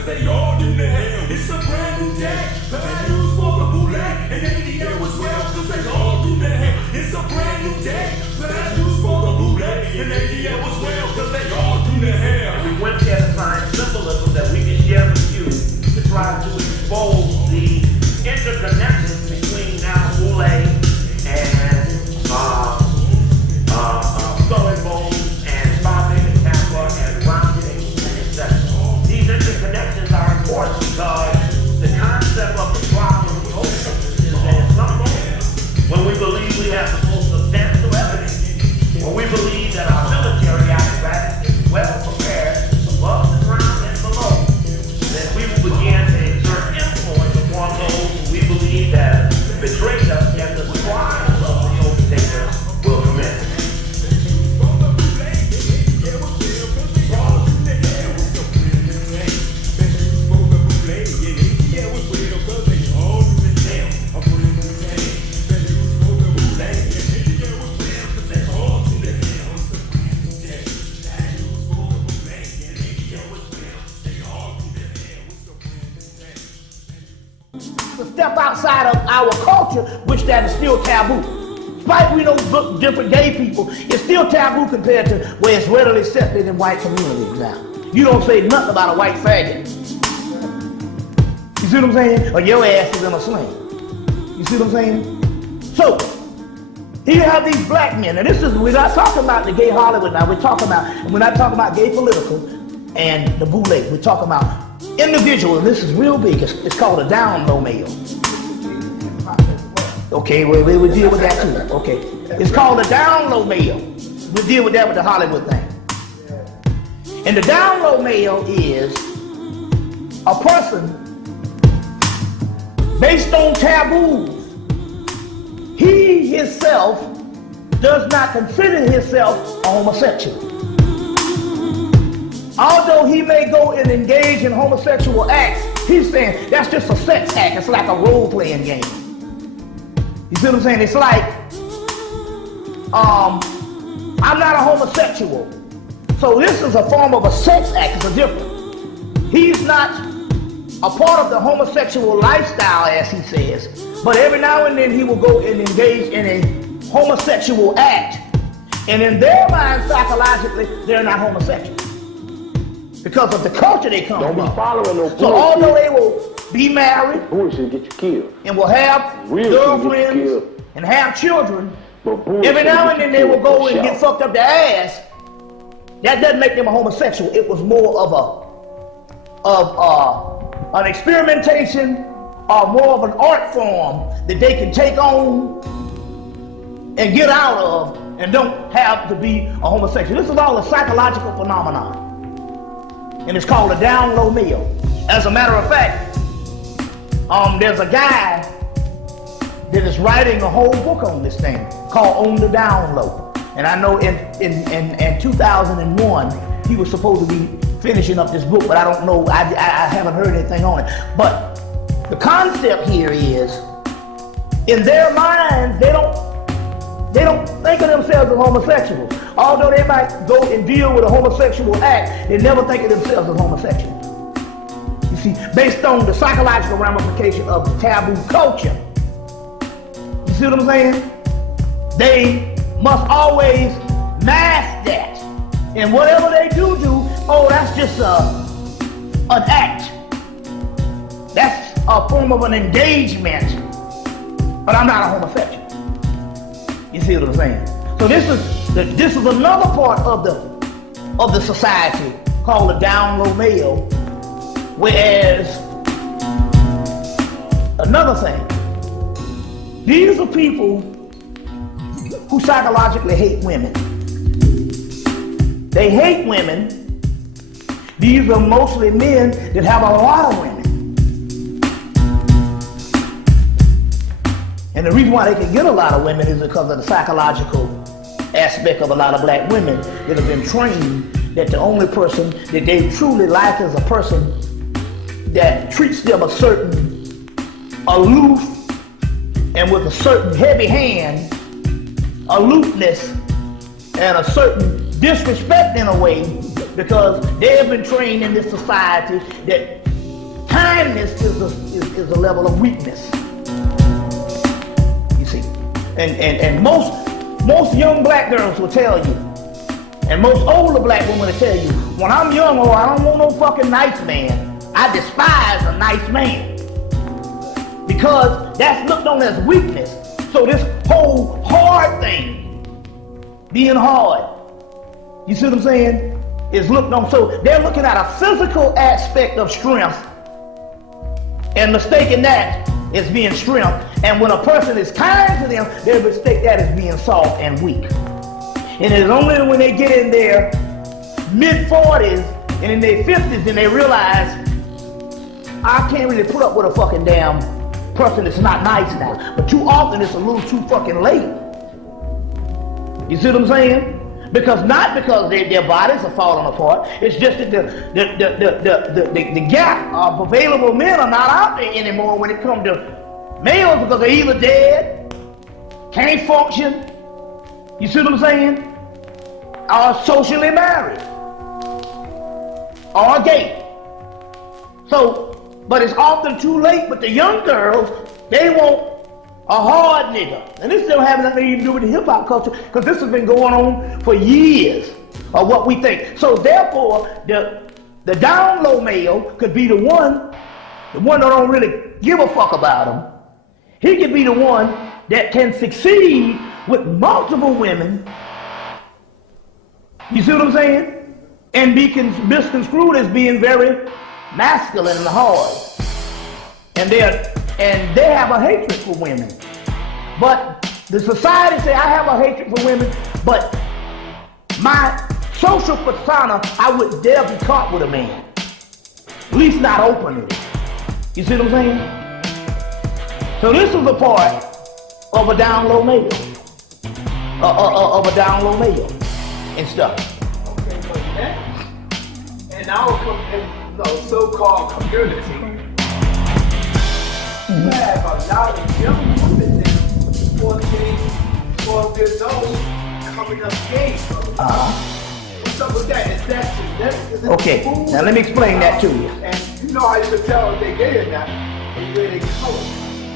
cause they all in the hell. It's a brand new day, bad news for the Boule, and they in the air as well, cause they all in the hell. It's a brand new day, bad news for the Boule, and they in the air as well, cause they all in the hell. We went there to find symbolism that we can share with you to try to expose the interconnections between now Boule and Sculling Bones and Bombing and Tampa and Rounding and etc. These interconnections are important because the concept of the problem of the ocean is that at some moment, when we believe we have the most substantial evidence, when we believe that our military apparatus is well prepared above the ground and below, then we will begin to exert influence upon those who we believe that betrayed us, and the trial of the overtaker will commence. Step outside of our culture, which that is still taboo. Despite we know different gay people, it's still taboo compared to where it's readily accepted in white communities now. You don't say nothing about a white faggot. You see what I'm saying? Or your ass is in a sling. You see what I'm saying? So, here you have these black men, and this is, we're not talking about the gay Hollywood now, we're not talking about gay political and the Boule. We're talking about individual, and this is real big. It's called a down low male. Okay, we deal with that too. Okay, it's called a down low male. We deal with that with the Hollywood thing. And the down low male is a person based on taboos. He himself does not consider himself a homosexual. Although he may go and engage in homosexual acts, he's saying that's just a sex act. It's like a role-playing game. You see what I'm saying? It's like, I'm not a homosexual. So this is a form of a sex act. It's a difference. He's not a part of the homosexual lifestyle, as he says, but every now and then he will go and engage in a homosexual act. And in their mind, psychologically, they're not homosexual, because of the culture they come from. Don't be following no So although they will be married, bullshit get you killed, and will have girlfriends and have children, every now and then they will go and get fucked up their ass. That doesn't make them a homosexual. It was more of an experimentation, or more of an art form that they can take on and get out of, and don't have to be a homosexual. This is all a psychological phenomenon, and it's called a down low male. As a matter of fact, there's a guy that is writing a whole book on this thing called On the Down Low. And I know in 2001, he was supposed to be finishing up this book, but I don't know, I haven't heard anything on it. But the concept here is, in their minds, they don't think of themselves as homosexuals. Although they might go and deal with a homosexual act, they never think of themselves as homosexuals. You see, based on the psychological ramification of the taboo culture. You see what I'm saying? They must always mask that. And whatever they do, oh, that's just an act. That's a form of an engagement. But I'm not a homosexual. You see what I'm saying? So this is another part of the society called the down low male. Whereas another thing, these are people who psychologically hate women. They hate women. These are mostly men that have a lot of women. And the reason why they can get a lot of women is because of the psychological aspect of a lot of black women that have been trained that the only person that they truly like is a person that treats them a certain aloof and with a certain heavy hand, aloofness, and a certain disrespect in a way, because they have been trained in this society that kindness is a level of weakness. You see, and most young black girls will tell you, and most older black women will tell you, when I'm young, oh, I don't want no fucking nice man. I despise a nice man. Because that's looked on as weakness. So this whole hard thing, being hard, you see what I'm saying, is looked on. So they're looking at a physical aspect of strength and mistaking that as being strength. And when a person is kind to them, they mistake that as being soft and weak. And it's only when they get in their mid-40s and in their 50s and they realize, I can't really put up with a fucking damn person that's not nice now. But too often it's a little too fucking late. You see what I'm saying? Not because their bodies are falling apart. It's just that the gap of available men are not out there anymore when it comes to males, because they're either dead, can't function, you see what I'm saying, or socially married, or gay. So, but it's often too late. But the young girls, they want a hard nigga. And this don't have nothing to do with the hip hop culture, because this has been going on for years of what we think. So therefore, the down low male could be the one that don't really give a fuck about him. He could be the one that can succeed with multiple women. You see what I'm saying? And be misconstrued as being very masculine and hard, and they have a hatred for women. But the society say I have a hatred for women, but my social persona, I would dare be caught with a man, at least not openly. You see what I'm saying? So this is a part of a down low male, of a down low male and stuff. Okay, but that in our so-called community, you have a lot of young women, 14, 12 years old, coming up gay. What's up with that? Is that okay, now let me explain that to you. And you know how you can tell if they're gay or not, and where they color.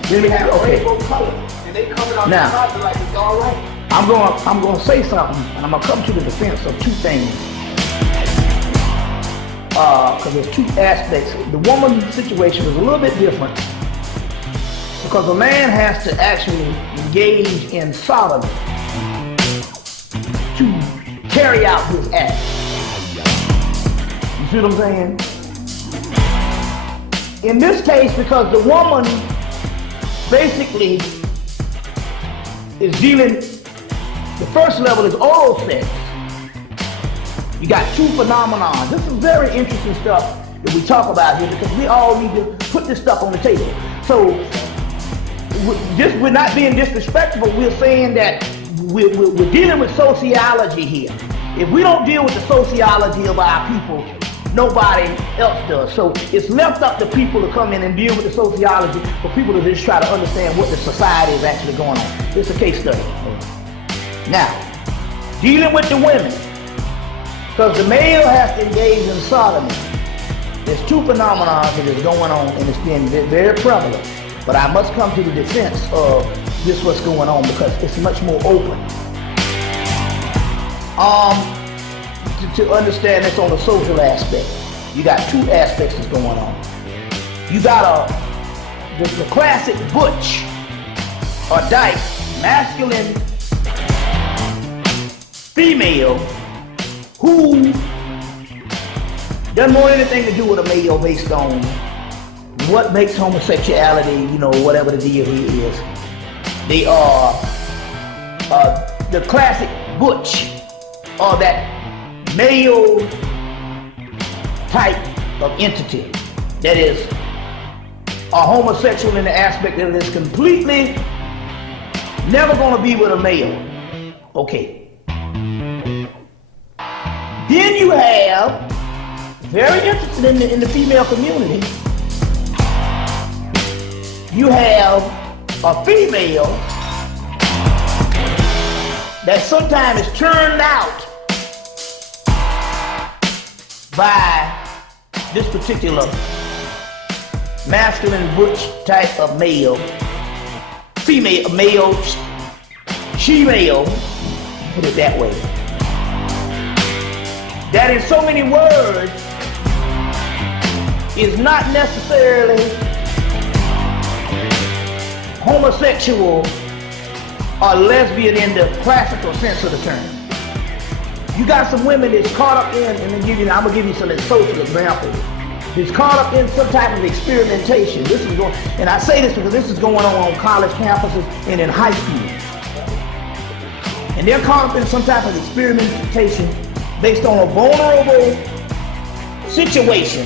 They have rainbow color, and they coming out now, the closet like it's all right. I'm going to say something, and I'm going to come to the defense of two things. Because there's two aspects. The woman's situation is a little bit different, because a man has to actually engage in sodomy to carry out his act. You see what I'm saying? In this case, because the woman basically is dealing, the first level is oral sex. You got two phenomena. This is very interesting stuff that we talk about here, because we all need to put this stuff on the table. So, we're not being disrespectful. We're saying that we're dealing with sociology here. If we don't deal with the sociology of our people, nobody else does. So it's left up to people to come in and deal with the sociology, for people to just try to understand what the society is actually going on. It's a case study. Now, dealing with the women. Because the male has to engage in sodomy. There's two phenomena that is going on, and it's been very prevalent. But I must come to the defense of this what's going on, because it's much more open. To understand this on the social aspect, you got two aspects that's going on. You got the classic butch or dyke, masculine female, who doesn't want anything to do with a male based on what makes homosexuality, whatever the deal is. They are the classic butch, or that male type of entity that is a homosexual in the aspect that it is completely never going to be with a male. Okay. Then you have, very interested in the female community, you have a female that sometimes is turned out by this particular masculine butch type of male, female, male, she-male, put it that way. That in so many words is not necessarily homosexual or lesbian in the classical sense of the term. You got some women that's caught up in, and I'm gonna give you some social examples. That's caught up in some type of experimentation. This is going, and I say this because this is going on college campuses and in high school. And they're caught up in some type of experimentation based on a vulnerable situation.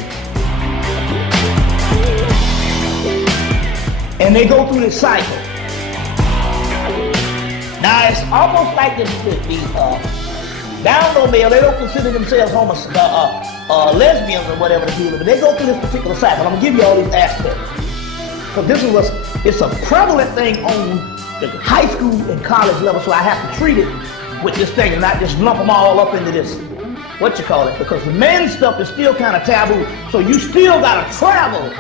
And they go through this cycle. Now it's almost like the down low male, they don't consider themselves lesbians or whatever the deal is, but they go through this particular cycle. I'm gonna give you all these aspects. Because this is it's a prevalent thing on the high school and college level, so I have to treat it with this thing and not just lump them all up into this, because the men stuff is still kind of taboo, so you still gotta travel